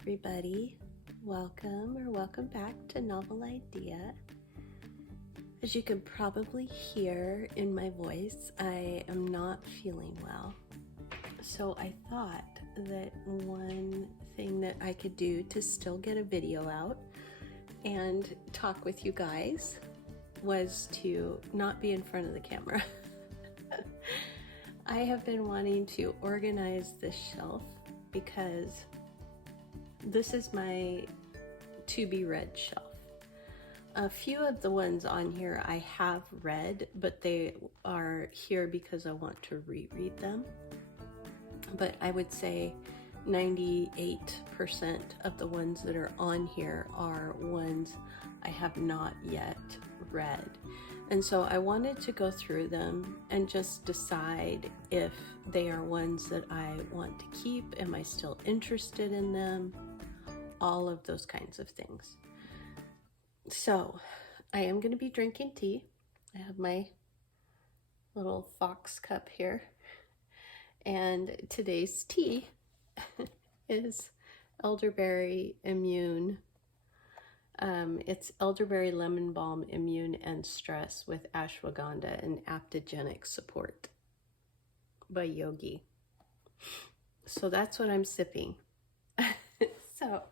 everybody. Welcome back to Novel iDeea. As you can probably hear in my voice, I am not feeling well. So I thought that one thing that I could do to still get a video out and talk with you guys was to not be in front of the camera. I have been wanting to organize this shelf because this is my to be read shelf. A few of the ones on here I have read, but they are here because I want to reread them. But I would say 98% of the ones that are on here are ones I have not yet read. And so I wanted to go through them and just decide if they are ones that I want to keep. Am I still interested in them? All of those kinds of things. So I am going to be drinking tea. I have my little Fox cup here. And today's tea is elderberry immune. It's elderberry lemon balm immune and stress with ashwagandha and aptogenic support by Yogi. So that's what I'm sipping. So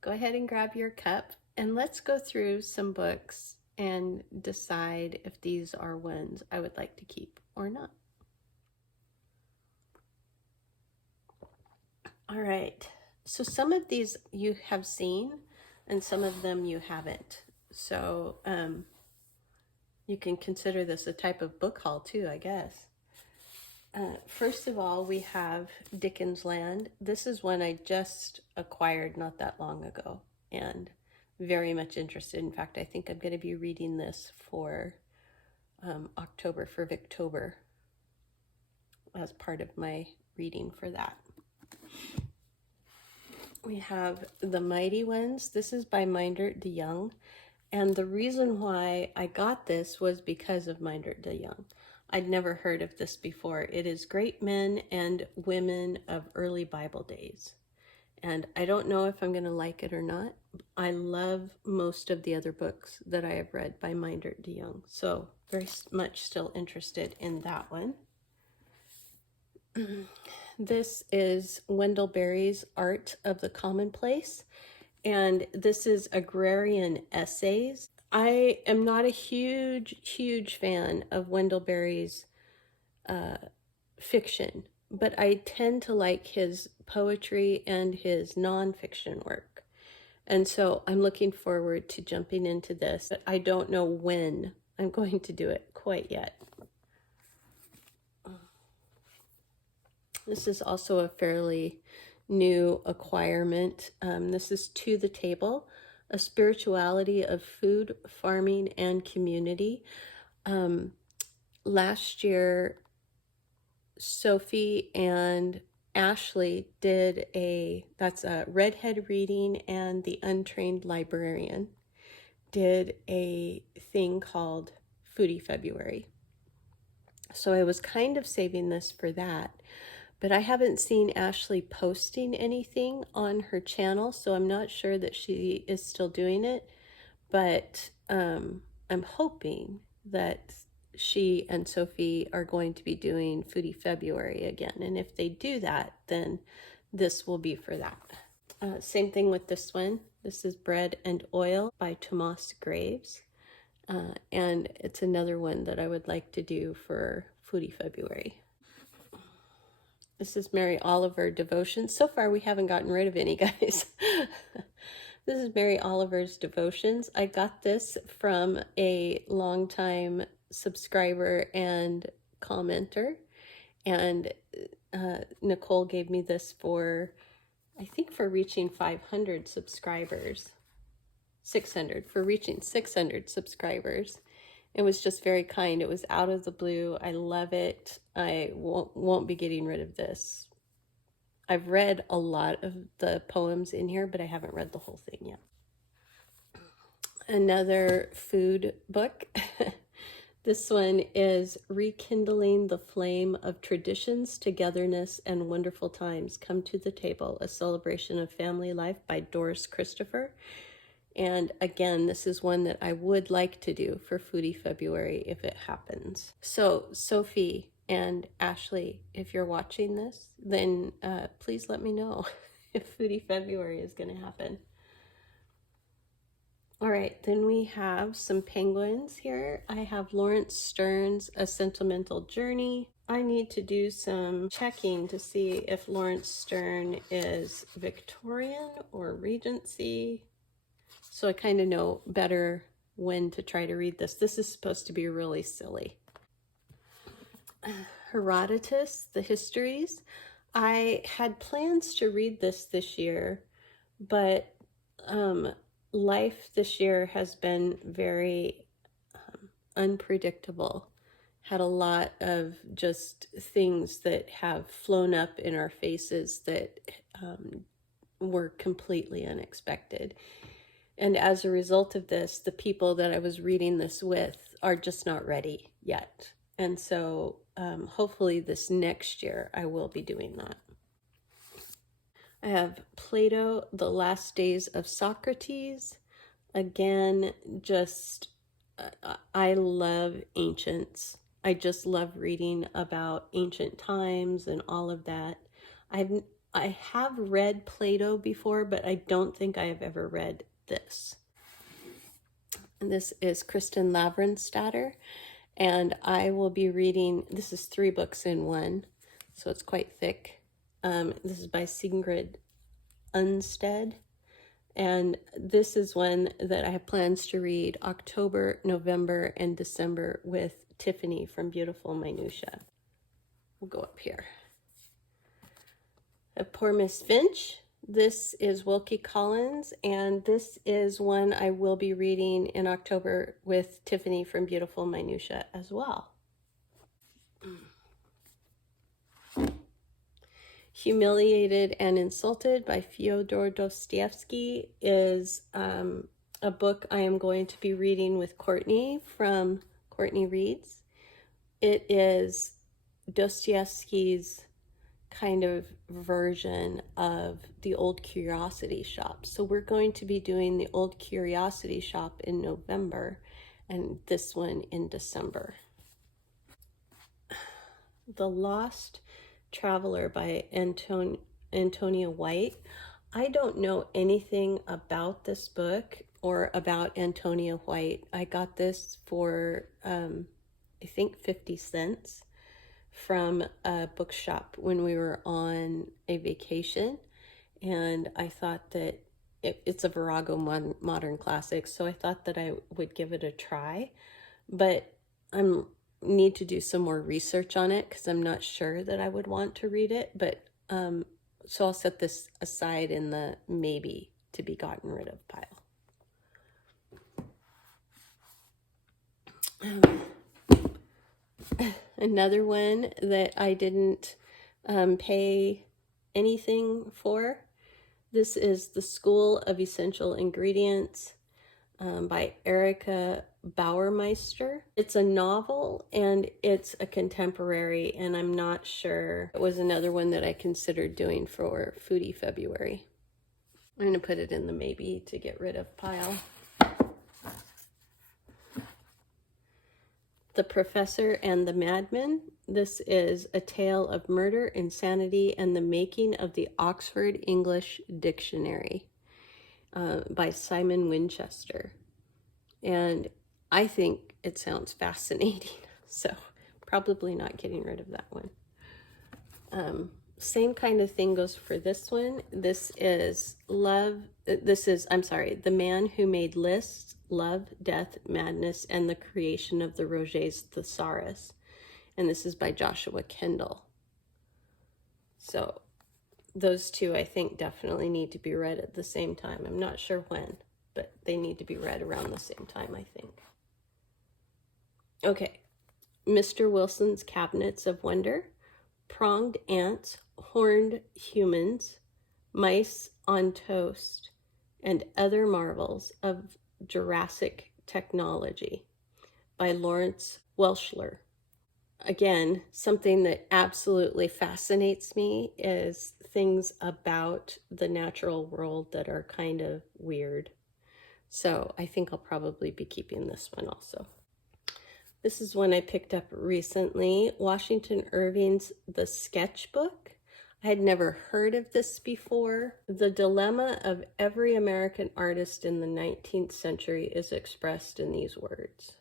go ahead and grab your cup and let's go through some books and decide if these are ones I would like to keep or not. All right, so some of these you have seen and some of them you haven't. So you can consider this a type of book haul too, I guess. First of all, we have Dickens Land. This is one I just acquired not that long ago and very much interested. In fact, I think I'm going to be reading this for October, for Victober, as part of my reading for that. We have The Mighty Ones. This is by Mindert de Young. And the reason why I got this was because of Mindert de Young. I'd never heard of this before. It is Great Men and Women of Early Bible Days. And I don't know if I'm going to like it or not. I love most of the other books that I have read by Mindert de Young. So very much still interested in that one. This is Wendell Berry's Art of the Commonplace. And this is agrarian essays. I am not a huge fan of Wendell Berry's fiction, but I tend to like his poetry and his nonfiction work. And so I'm looking forward to jumping into this, but I don't know when I'm going to do it quite yet. This is also a fairly new acquirement. This is To the Table, A Spirituality of Food, Farming, and Community. Last year, Sophie and Ashley did that's a Redhead Reading, and The Untrained Librarian did a thing called Foodie February. So I was kind of saving this for that. But I haven't seen Ashley posting anything on her channel, so I'm not sure that she is still doing it. But I'm hoping that she and Sophie are going to be doing Foodie February again. And if they do that, then this will be for that. Same thing with this one. This is Bread and Oil by Tomas Graves. And it's another one that I would like to do for Foodie February. This is Mary Oliver Devotions. So far, we haven't gotten rid of any, guys. This is Mary Oliver's Devotions. I got this from a longtime subscriber and commenter. And Nicole gave me this for, I think, for reaching 500 subscribers. 600, for reaching 600 subscribers. It was just very kind. It was out of the blue. I love it. I won't be getting rid of this. I've read a lot of the poems in here, but I haven't read the whole thing yet. Another food book. This one is Rekindling the Flame of Traditions, Togetherness, and Wonderful Times. Come to the Table, a celebration of family life by Doris Christopher. And again, this is one that I would like to do for Foodie February if it happens. So Sophie and Ashley, if you're watching this, then please let me know if Foodie February is going to happen. All right, then we have some penguins here. I have Lawrence Stern's A Sentimental Journey. I need to do some checking to see if Lawrence Stern is Victorian or Regency, so I kind of know better when to try to read this. This is supposed to be really silly. Herodotus, The Histories. I had plans to read this year, but life this year has been very unpredictable. Had a lot of just things that have flown up in our faces that were completely unexpected. And as a result of this, the people that I was reading this with are just not ready yet. And so hopefully this next year I will be doing that. I have Plato, The Last Days of Socrates. Again, just, I love ancients. I just love reading about ancient times and all of that. I have read Plato before, but I don't think I have ever read this. And this is Kristen Lavrenstatter, and I will be reading, this is 3 books in one, so it's quite thick. This is by Sigrid Unstead, and this is one that I have plans to read October, November, and December with Tiffany from Beautiful Minutia. We'll go up here. Poor Miss Finch. This is Wilkie Collins, and this is one I will be reading in October with Tiffany from Beautiful Minutia as well. Humiliated and Insulted by Fyodor Dostoevsky is a book I am going to be reading with Courtney from Courtney Reads. It is Dostoevsky's kind of version of the Old Curiosity Shop. So we're going to be doing the Old Curiosity Shop in November and this one in December. The Lost Traveler by Antonia White. I don't know anything about this book or about Antonia White. I got this for I think 50 cents from a bookshop when we were on a vacation, and I thought that it's a Virago modern classic, so I thought that I would give it a try, but I need to do some more research on it because I'm not sure that I would want to read it, but so I'll set this aside in the maybe to be gotten rid of pile. Another one that I didn't pay anything for. This is The School of Essential Ingredients by Erica Bauermeister. It's a novel and it's a contemporary, and I'm not sure. It was another one that I considered doing for Foodie February. I'm going to put it in the maybe to get rid of pile. The Professor and the Madman. This is a tale of murder, insanity, and the making of the Oxford English Dictionary by Simon Winchester. And I think it sounds fascinating, so probably not getting rid of that one. Same kind of thing goes for this one. This is The Man Who Made Lists, Love, Death, Madness, and the Creation of the Roget's Thesaurus. And this is by Joshua Kendall. So those two I think definitely need to be read at the same time. I'm not sure when, but they need to be read around the same time, I think. Okay, Mr. Wilson's Cabinets of Wonder, Pronged Ants, Horned Humans, Mice on Toast, and Other Marvels of Jurassic Technology by Lawrence Welshler. Again, something that absolutely fascinates me is things about the natural world that are kind of weird. So I think I'll probably be keeping this one also. This is one I picked up recently, Washington Irving's The Sketchbook. I had never heard of this before. The dilemma of every American artist in the 19th century is expressed in these words.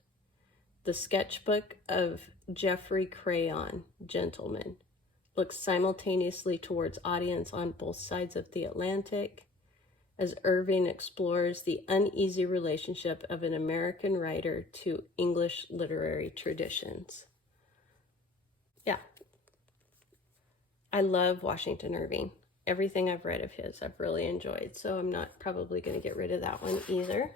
The sketchbook of Geoffrey Crayon, gentleman, looks simultaneously towards audience on both sides of the Atlantic as Irving explores the uneasy relationship of an American writer to English literary traditions. Yeah, I love Washington Irving. Everything I've read of his, I've really enjoyed, so I'm not probably going to get rid of that one either.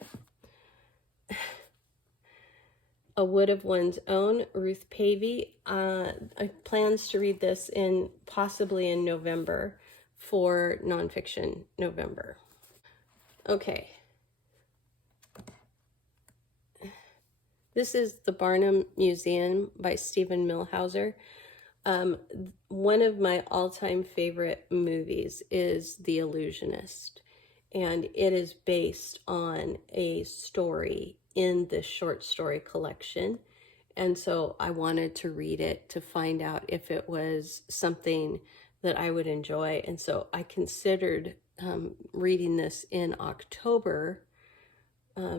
A Wood of One's Own, Ruth Pavey. Plans to read this possibly in November for nonfiction November. Okay. This is The Barnum Museum by Stephen Millhauser. One of my all-time favorite movies is The Illusionist, and it is based on a story in this short story collection. And so I wanted to read it to find out if it was something that I would enjoy. And so I considered reading this in October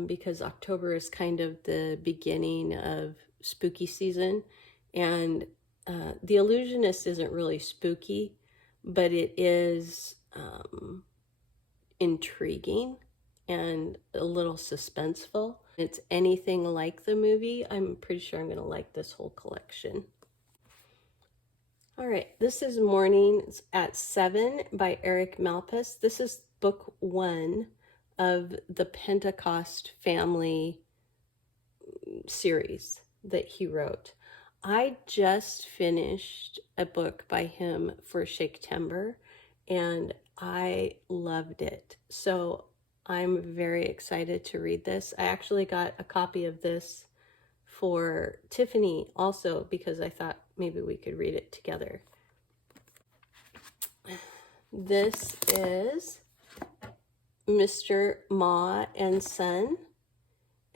because October is kind of the beginning of spooky season. And The Illusionist isn't really spooky, but it is intriguing and a little suspenseful. It's anything like the movie. I'm pretty sure I'm going to like this whole collection. All right, this is Mornings at 7 by Eric Malpass. This is book 1 of the Pentecost family series that he wrote. I just finished a book by him for Shaktember, and I loved it. So I'm very excited to read this. I actually got a copy of this for Tiffany also because I thought maybe we could read it together. This is Mr. Ma and Son,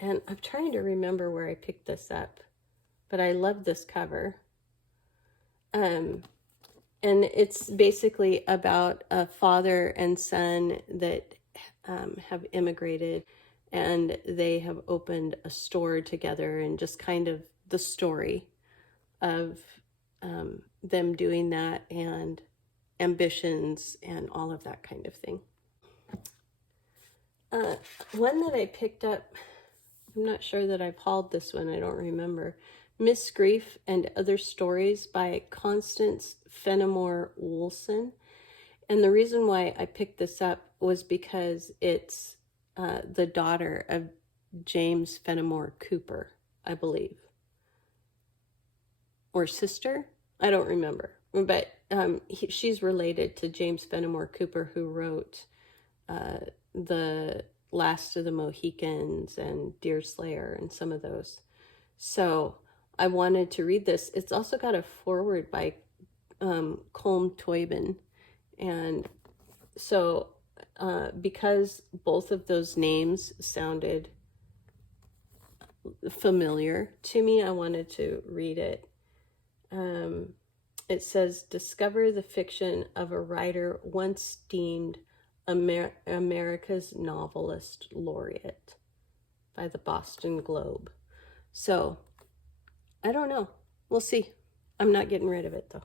and I'm trying to remember where I picked this up, but I love this cover. And it's basically about a father and son that have immigrated, and they have opened a store together, and just kind of the story of them doing that and ambitions and all of that kind of thing. One that I picked up, I'm not sure that I've hauled this one, I don't remember. Miss Grief and Other Stories by Constance Fenimore Woolson. And the reason why I picked this up was because it's the daughter of James Fenimore Cooper, I believe. Or sister? I don't remember. But she's related to James Fenimore Cooper, who wrote The Last of the Mohicans and Deerslayer and some of those. So I wanted to read this. It's also got a foreword by Colm Toibin. And so because both of those names sounded familiar to me, I wanted to read it. It says, discover the fiction of a writer once deemed America's Novelist Laureate by the Boston Globe. So, I don't know. We'll see. I'm not getting rid of it, though.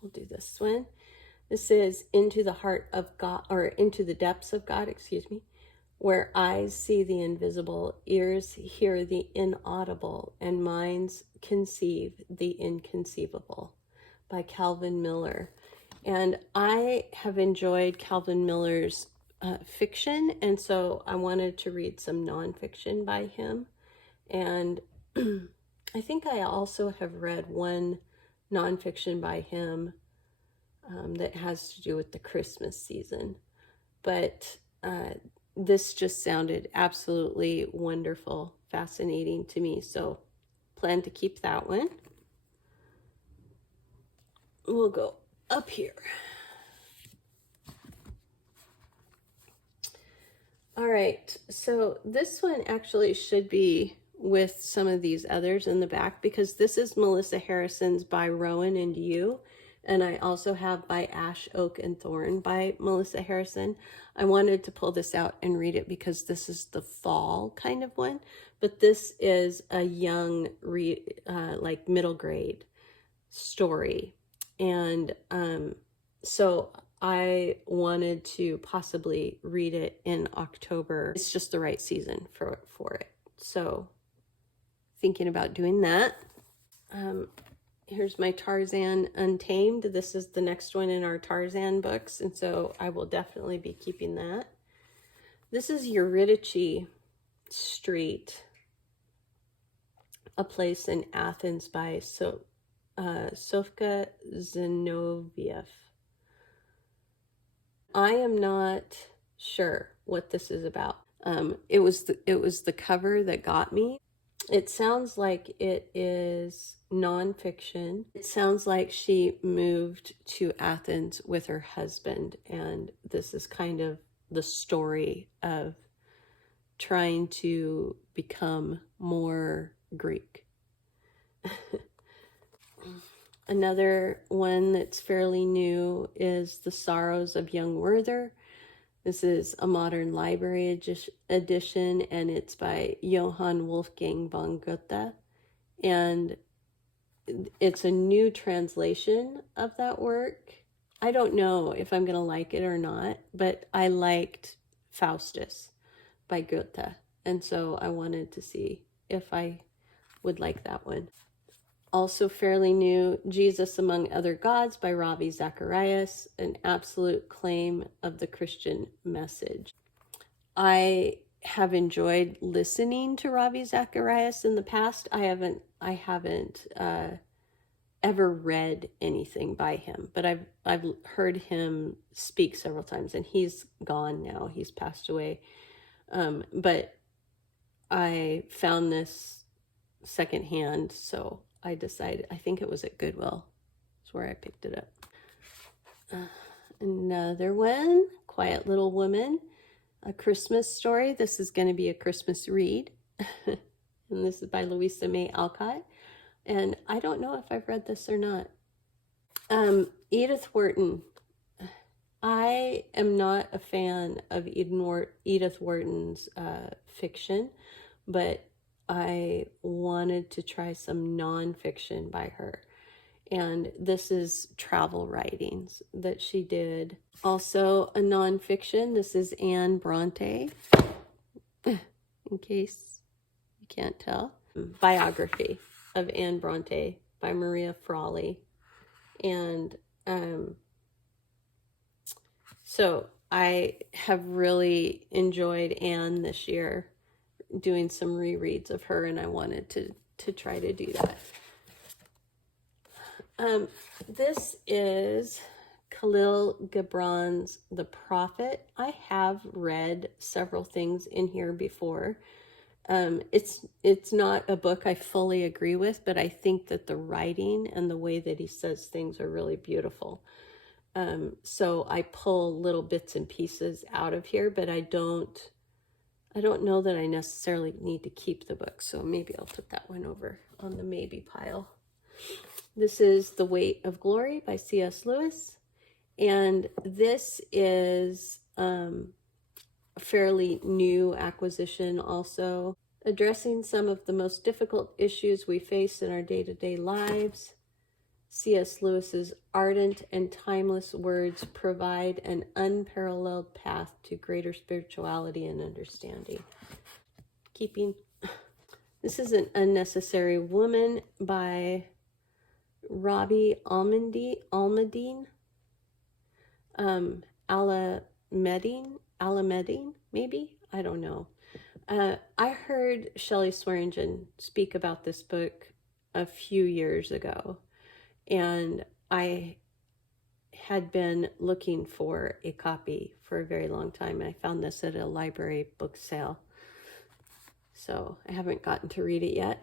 We'll do this one. This is Into the Heart of God, or Into the Depths of God, excuse me, where eyes see the invisible, ears hear the inaudible, and minds conceive the inconceivable, by Calvin Miller. And I have enjoyed Calvin Miller's fiction, and so I wanted to read some nonfiction by him. And I think I also have read one nonfiction by him that has to do with the Christmas season. But this just sounded absolutely wonderful. fascinating to me. So plan to keep that one. We'll go up here. All right, so this one actually should be with some of these others in the back, because this is Melissa Harrison's By Rowan and You, and I also have By Ash, Oak, and Thorn by Melissa Harrison. I wanted to pull this out and read it because this is the fall kind of one, but this is a young, like middle grade story, and so I wanted to possibly read it in October. It's just the right season for it. So thinking about doing that. Here's my Tarzan Untamed. This is the next one in our Tarzan books, and so I will definitely be keeping that. This is Eurydice Street, a place in Athens by Sofka Zinoviev. I am not sure what this is about. It was the cover that got me. It sounds like it is nonfiction. It sounds like she moved to Athens with her husband, and this is kind of the story of trying to become more Greek. Another one that's fairly new is The Sorrows of Young Werther. This is a modern library edition, and it's by Johann Wolfgang von Goethe. And it's a new translation of that work. I don't know if I'm going to like it or not, but I liked Faustus by Goethe. And so I wanted to see if I would like that one. Also fairly new, Jesus Among Other Gods by Ravi Zacharias, an absolute claim of the Christian message. I have enjoyed listening to Ravi Zacharias in the past. I haven't ever read anything by him, but I've heard him speak several times, and he's gone now. He's passed away. But I found this secondhand, so I decided, I think it was at Goodwill. That's where I picked it up. Another one, Quiet Little Woman, A Christmas Story. This is going to be a Christmas read. And this is by Louisa May Alcott. And I don't know if I've read this or not. Edith Wharton. I am not a fan of Edith Wharton's fiction, but I wanted to try some nonfiction by her. And this is travel writings that she did. Also a nonfiction, this is Anne Bronte, in case you can't tell. Biography of Anne Bronte by Maria Frawley. And so I have really enjoyed Anne this year, doing some rereads of her, and I wanted to try to do that. This is Khalil Gibran's The Prophet. I have read several things in here before. It's not a book I fully agree with, but I think that the writing and the way that he says things are really beautiful. So I pull little bits and pieces out of here, but I don't know that I necessarily need to keep the book, so maybe I'll put that one over on the maybe pile. This is The Weight of Glory by C.S. Lewis, and this is a fairly new acquisition also, addressing some of the most difficult issues we face in our day-to-day lives. C.S. Lewis's ardent and timeless words provide an unparalleled path to greater spirituality and understanding. This is An Unnecessary Woman by Robbie Almadine. Alamedine, maybe? I don't know. I heard Shelley Swearingen speak about this book a few years ago, and I had been looking for a copy for a very long time. I found this at a library book sale. So I haven't gotten to read it yet.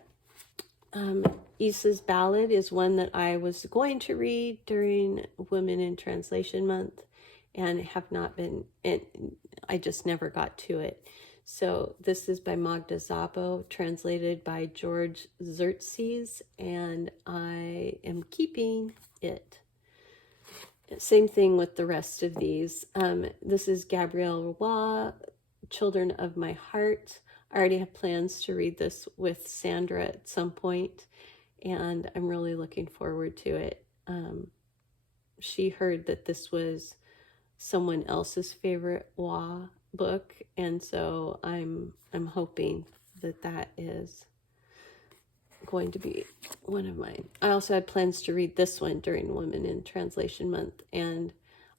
Isa's Ballad is one that I was going to read during Women in Translation Month and have not been, and I just never got to it. So this is by Magda Szabo, translated by George Xerxes, and I am keeping it. Same thing with the rest of these. This is Gabrielle Roy, Children of My Heart. I already have plans to read this with Sandra at some point, and I'm really looking forward to it. She heard that this was someone else's favorite Roy book, and so I'm hoping that that is going to be one of mine. I also had plans to read this one during Women in Translation Month, and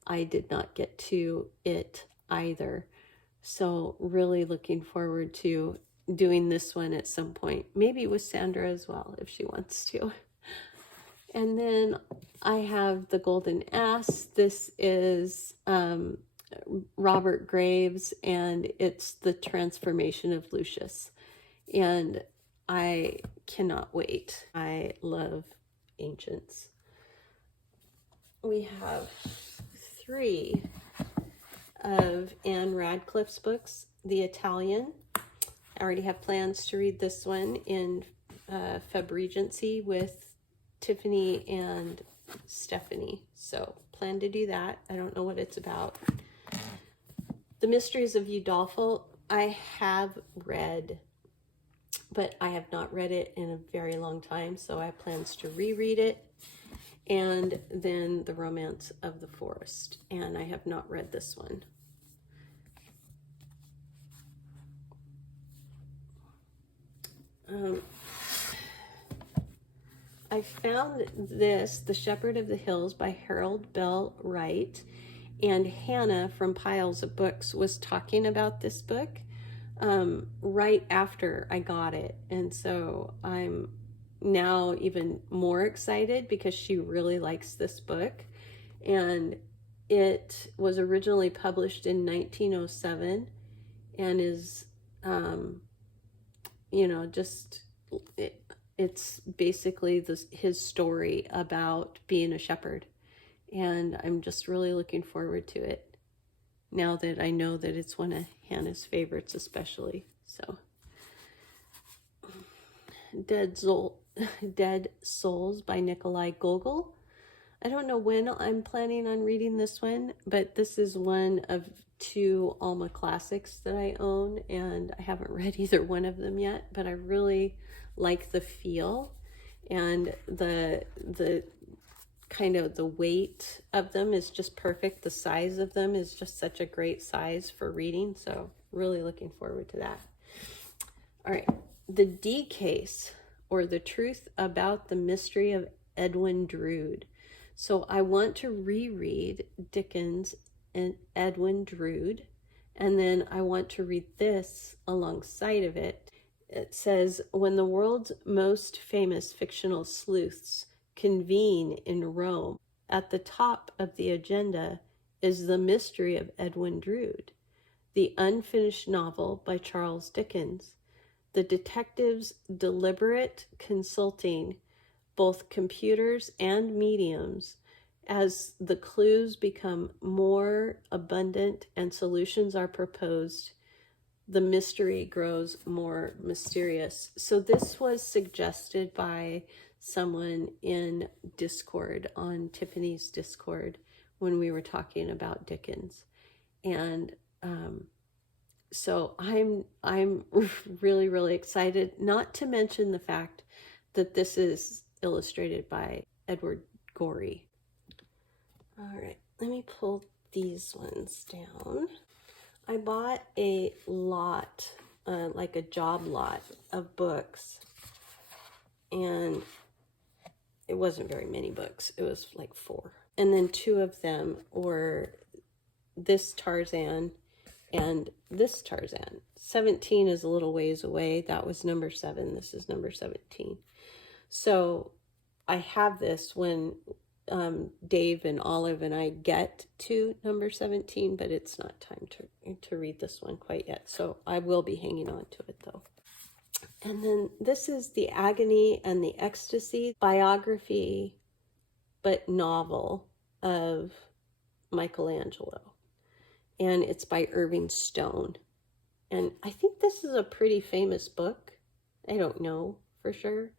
I did not get to it either. So really looking forward to doing this one at some point, maybe with Sandra as well, if she wants to. And then I have The Golden Ass. This is Robert Graves, and it's the transformation of Lucius. And I cannot wait. I love ancients. We have 3 of Anne Radcliffe's books. The Italian. I already have plans to read this one in Feb Regency with Tiffany and Stephanie. So plan to do that. I don't know what it's about. The Mysteries of Udolpho, I have read, but I have not read it in a very long time, so I have plans to reread it. And then The Romance of the Forest, and I have not read this one. I found this, The Shepherd of the Hills by Harold Bell Wright, and Hannah from Piles of Books was talking about this book right after I got it, and so I'm now even more excited because she really likes this book. And it was originally published in 1907 and is just it's basically his story about being a shepherd, and I'm just really looking forward to it now that I know that it's one of Hannah's favorites, especially. So Dead Souls by Nikolai Gogol. I don't know when I'm planning on reading this one, but this is one of 2 Alma classics that I own, and I haven't read either one of them yet, but I really like the feel and the kind of the weight of them is just perfect. The size of them is just such a great size for reading, so really looking forward to that. All right, The D Case, or The Truth About the Mystery of Edwin Drood. So I want to reread Dickens and Edwin Drood, and then I want to read this alongside of it. It says, when the world's most famous fictional sleuths convene in Rome, at the top of the agenda is The Mystery of Edwin Drood, the unfinished novel by Charles Dickens. The detectives' deliberate consulting both computers and mediums as the clues become more abundant and solutions are proposed, the mystery grows more mysterious. So this was suggested by someone in Discord, on Tiffany's Discord, when we were talking about Dickens. And so I'm really, really excited, not to mention the fact that this is illustrated by Edward Gorey. All right, let me pull these ones down. I bought a lot, like a job lot of books, and it wasn't very many books. It was like 4. And then 2 of them were this Tarzan and this Tarzan. 17 is a little ways away. That was number 7. This is number 17. So I have this when Dave and Olive and I get to number 17, but it's not time to read this one quite yet. So I will be hanging on to it though. And then this is The Agony and the Ecstasy, biography, but novel of Michelangelo. And it's by Irving Stone. And I think this is a pretty famous book. I don't know for sure,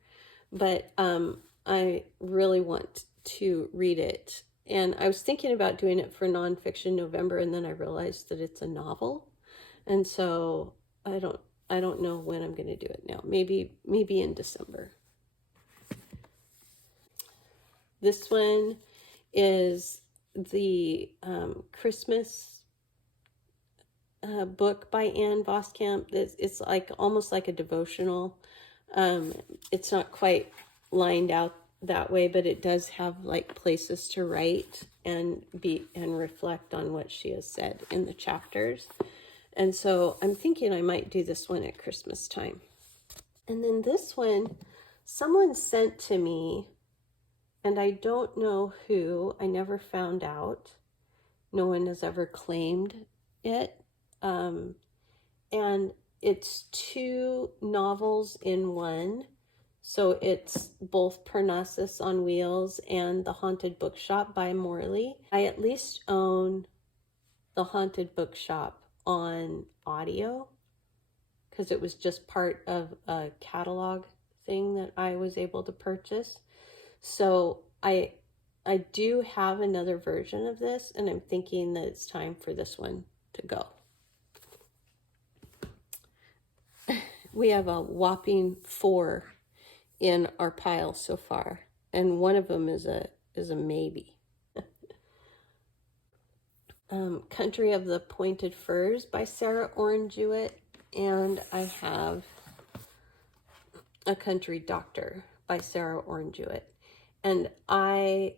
but I really want to read it. And I was thinking about doing it for Nonfiction November, and then I realized that it's a novel. And so I don't know when I'm going to do it now. Maybe in December. This one is the Christmas book by Anne Voskamp. It's like almost like a devotional. It's not quite lined out that way, but it does have like places to write and reflect on what she has said in the chapters. And so I'm thinking I might do this one at Christmas time. And then this one, someone sent to me, and I don't know who. I never found out. No one has ever claimed it. And it's 2 novels in one. So it's both Parnassus on Wheels and The Haunted Bookshop by Morley. I at least own The Haunted Bookshop on audio because it was just part of a catalog thing that I was able to purchase. So I do have another version of this, and I'm thinking that it's time for this one to go. We have a whopping 4 in our pile so far, and one of them is a maybe. Country of the Pointed Firs by Sarah Orne Jewett, and I have A Country Doctor by Sarah Orne Jewett, and I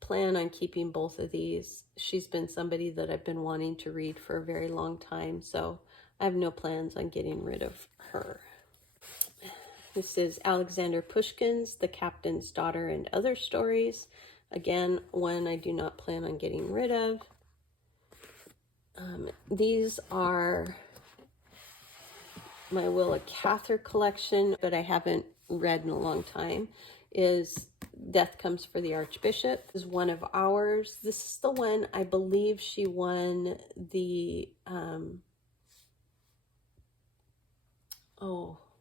plan on keeping both of these. She's been somebody that I've been wanting to read for a very long time, so I have no plans on getting rid of her. This is Alexander Pushkin's The Captain's Daughter and Other Stories. Again, one I do not plan on getting rid of. These are my Willa Cather collection, but I haven't read in a long time, is Death Comes for the Archbishop. This is one of ours. This is the one I believe she won the,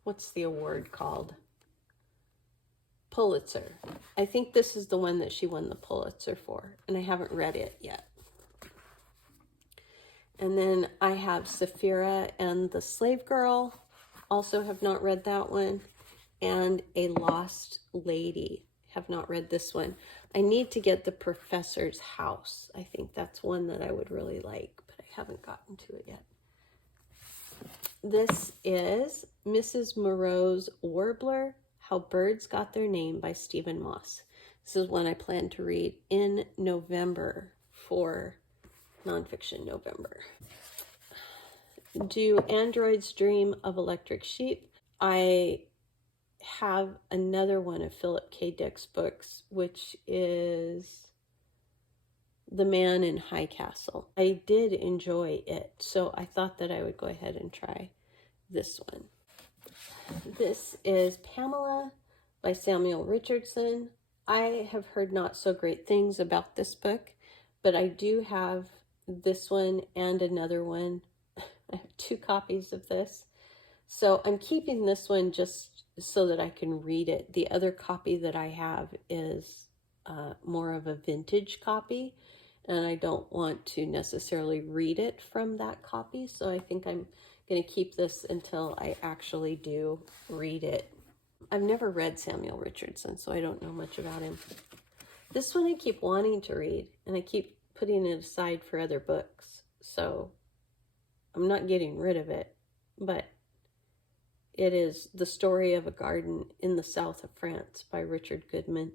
what's the award called? Pulitzer. I think this is the one that she won the Pulitzer for, and I haven't read it yet. And then I have Sapphira and the Slave Girl. Also have not read that one. And A Lost Lady. Have not read this one. I need to get The Professor's House. I think that's one that I would really like, but I haven't gotten to it yet. This is Mrs. Moreau's Warbler, How Birds Got Their Name by Stephen Moss. This is one I plan to read in November for Nonfiction November. Do Androids Dream of Electric Sheep? I have another one of Philip K. Dick's books, which is The Man in High Castle. I did enjoy it, so I thought that I would go ahead and try this one. This is Pamela by Samuel Richardson. I have heard not so great things about this book, but I do have this one and another one. I have 2 copies of this. So I'm keeping this one just so that I can read it. The other copy that I have is more of a vintage copy, and I don't want to necessarily read it from that copy. So I think I'm going to keep this until I actually do read it. I've never read Samuel Richardson, so I don't know much about him. This one I keep wanting to read, and I keep putting it aside for other books. So I'm not getting rid of it, but it is The Story of a Garden in the South of France by Richard Goodman.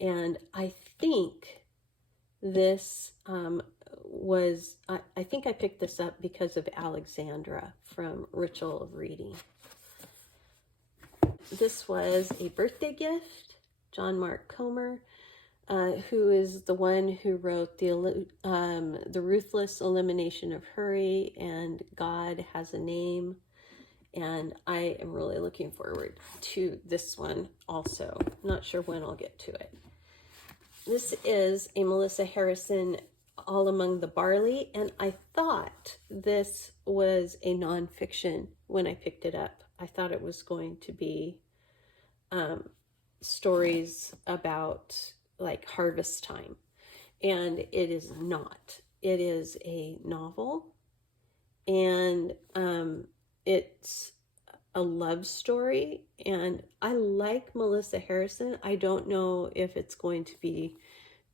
And I think this I think I picked this up because of Alexandra from Ritual of Reading. This was a birthday gift, John Mark Comer, who is the one who wrote the Ruthless Elimination of Hurry and God Has a Name. And I am really looking forward to this one also. Not sure when I'll get to it. This is a Melissa Harrison, All Among the Barley, and I thought this was a nonfiction when I picked it up. I thought it was going to be stories about like harvest time, and it is not. It is a novel, and it's a love story, and I like Melissa Harrison. I don't know if it's going to be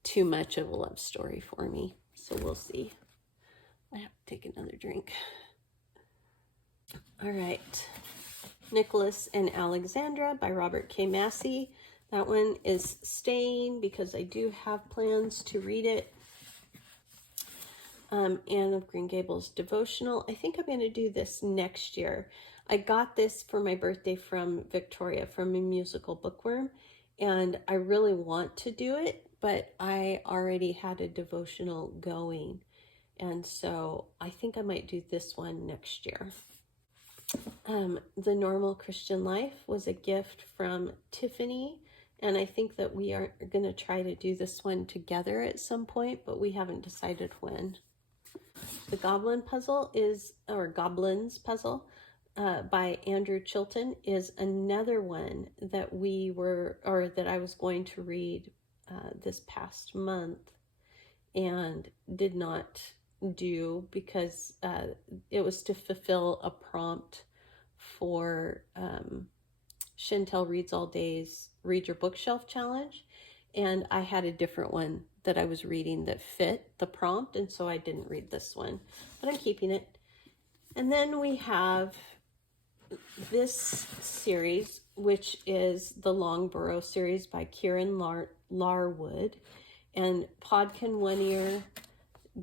too much of a love story for me, so we'll see. I have to take another drink. All right, Nicholas and Alexandra by Robert K. Massey. That one is staying because I do have plans to read it. Anne of Green Gables devotional. I think I'm going to do this next year. I got this for my birthday from Victoria from a musical bookworm, and I really want to do it, but I already had a devotional going, and so I think I might do this one next year. The Normal Christian Life was a gift from Tiffany, and I think that we are going to try to do this one together at some point, but we haven't decided when. The Goblins Puzzle by Andrew Chilton is another one that that I was going to read this past month and did not do because it was to fulfill a prompt for Chantel Reads All Day's Read Your Bookshelf Challenge, and I had a different one that I was reading that fit the prompt, and so I didn't read this one, but I'm keeping it. And then we have this series, which is the Longburrow series by Kieran Larwood, and Podkin One Ear,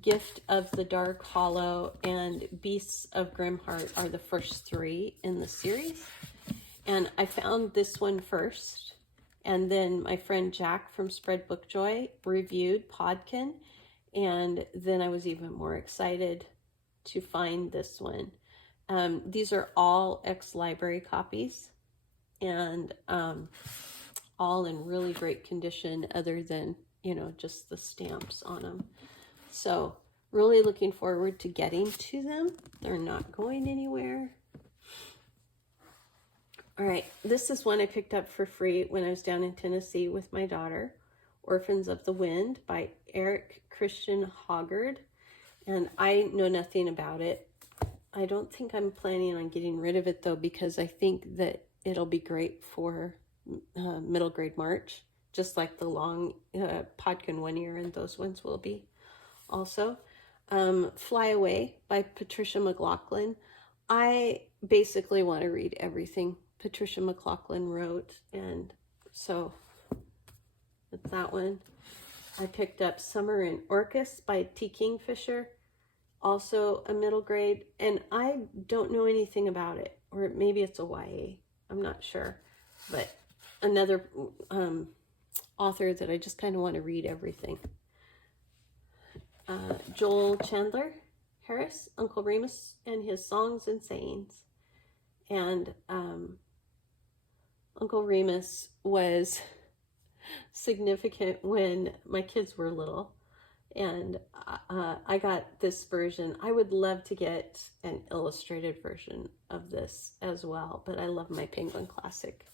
Gift of the Dark Hollow, and Beasts of Grimheart are the first three in the series. And I found this one first, and then my friend Jack from Spread Book Joy reviewed Podkin, and then I was even more excited to find this one. These are all ex-library copies, and all in really great condition other than, just the stamps on them. So really looking forward to getting to them. They're not going anywhere. All right, this is one I picked up for free when I was down in Tennessee with my daughter, Orphans of the Wind by Eric Christian Hoggard, and I know nothing about it. I don't think I'm planning on getting rid of it though, because I think that it'll be great for middle grade March, just like the long Podkin One Ear and those ones will be also. Fly Away by Patricia McLaughlin. I basically want to read everything Patricia McLaughlin wrote, and so with that one. I picked up Summer in Orcas by T. Kingfisher, also a middle grade, and I don't know anything about it, or maybe it's a YA, I'm not sure, but another author that I just kind of want to read everything. Joel Chandler Harris, Uncle Remus and His Songs and Sayings. And Uncle Remus was significant when my kids were little, and I got this version. I would love to get an illustrated version of this as well, but I love my Penguin Classic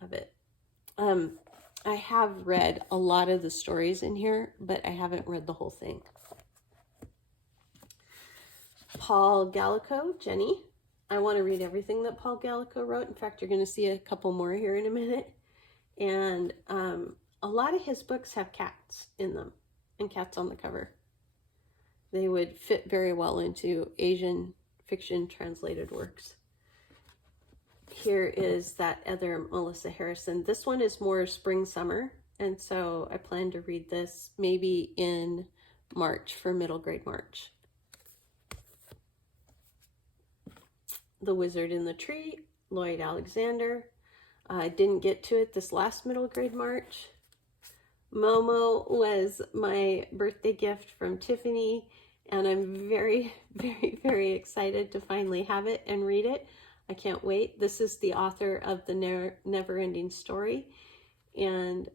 of it. I have read a lot of the stories in here, but I haven't read the whole thing. Paul Gallico, Jenny. I want to read everything that Paul Gallico wrote. In fact, you're going to see a couple more here in a minute. And a lot of his books have cats in them and cats on the cover. They would fit very well into Asian fiction translated works. Here is that other Melissa Harrison. This one is more spring, summer, and so I plan to read this maybe in March for middle grade March. The Wizard in the Tree, Lloyd Alexander. I didn't get to it this last middle grade March. Momo was my birthday gift from Tiffany, and I'm very, very, very excited to finally have it and read it. I can't wait. This is the author of The Never-Ending Story. And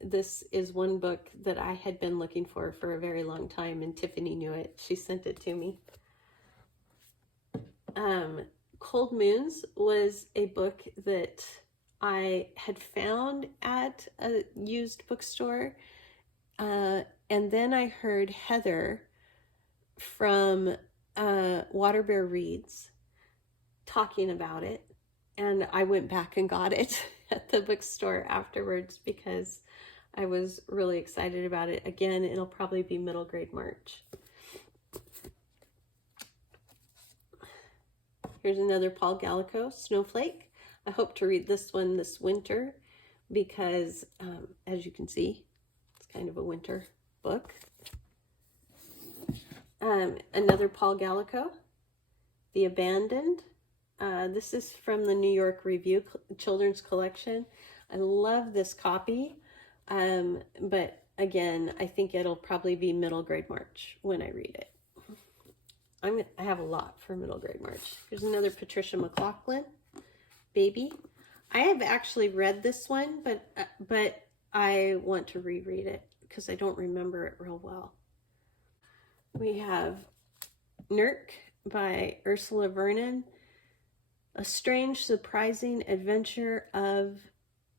this is one book that I had been looking for a very long time, and Tiffany knew it. She sent it to me. Cold Moons was a book that I had found at a used bookstore. And then I heard Heather from Water Bear Reads talking about it. And I went back and got it at the bookstore afterwards because I was really excited about it. Again, it'll probably be middle grade March. Here's another Paul Gallico, Snowflake. I hope to read this one this winter because, as you can see, it's kind of a winter book. Another Paul Gallico, The Abandoned. This is from the New York Review Children's Collection. I love this copy, but again, I think it'll probably be middle grade March when I read it. I have a lot for middle grade March. Here's another Patricia McLaughlin, Baby. I have actually read this one, but I want to reread it because I don't remember it real well. We have Nurk by Ursula Vernon. A strange, surprising adventure of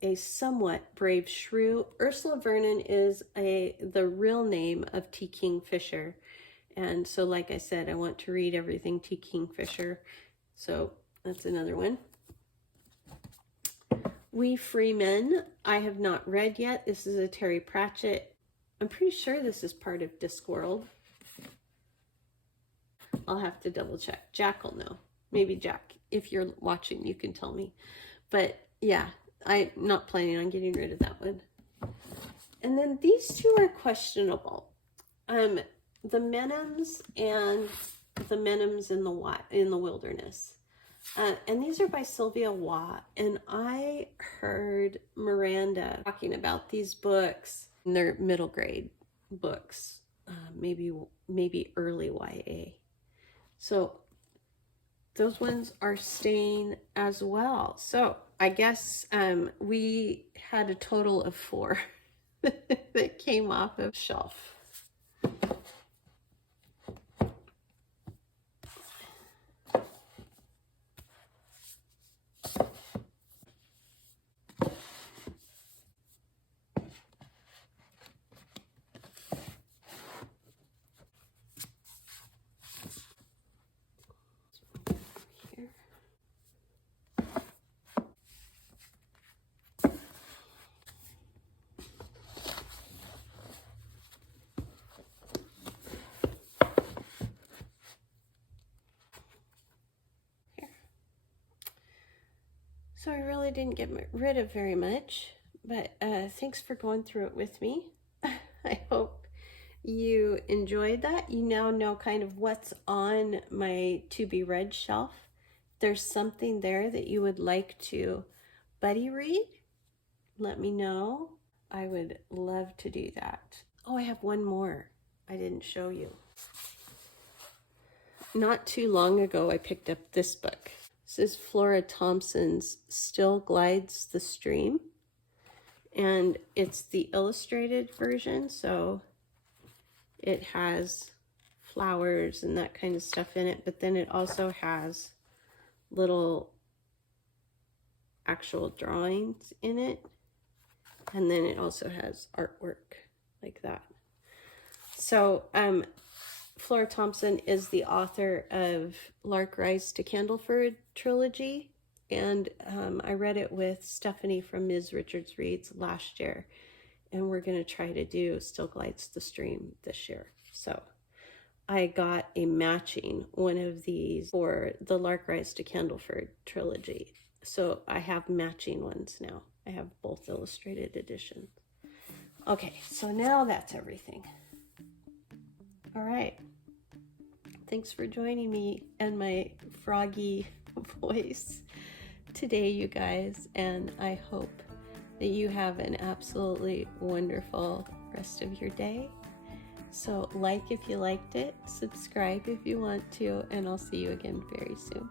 a somewhat brave shrew. Ursula Vernon is the real name of T. Kingfisher. And so, like I said, I want to read everything T. Kingfisher. So that's another one. We Free Men, I have not read yet. This is a Terry Pratchett. I'm pretty sure this is part of Discworld. I'll have to double check. Jack will know. Maybe Jack, if you're watching, you can tell me. But yeah, I'm not planning on getting rid of that one. And then these two are questionable. The Menims and the Menims in the Wilderness. And these are by Sylvia Watt. And I heard Miranda talking about these books. And they're middle grade books, maybe early YA. So those ones are staying as well. So I guess we had a total of 4 that came off of shelf. So I really didn't get rid of very much, but thanks for going through it with me. I hope you enjoyed that. You now know kind of what's on my to be read shelf. If there's something there that you would like to buddy read, let me know. I would love to do that. Oh, I have one more I didn't show you. Not too long ago, I picked up this book. This is Flora Thompson's Still Glides the Stream. And it's the illustrated version, so it has flowers and that kind of stuff in it, but then it also has little actual drawings in it. And then it also has artwork like that. So, Flora Thompson is the author of Lark Rise to Candleford trilogy, and I read it with Stephanie from Ms. Richards Reads last year, and we're going to try to do Still Glides the Stream this year. So I got a matching one of these for the Lark Rise to Candleford trilogy. So I have matching ones now. I have both illustrated editions. Okay, so now that's everything. All right. Thanks for joining me and my froggy voice today, you guys. And I hope that you have an absolutely wonderful rest of your day. So like if you liked it, subscribe if you want to, and I'll see you again very soon.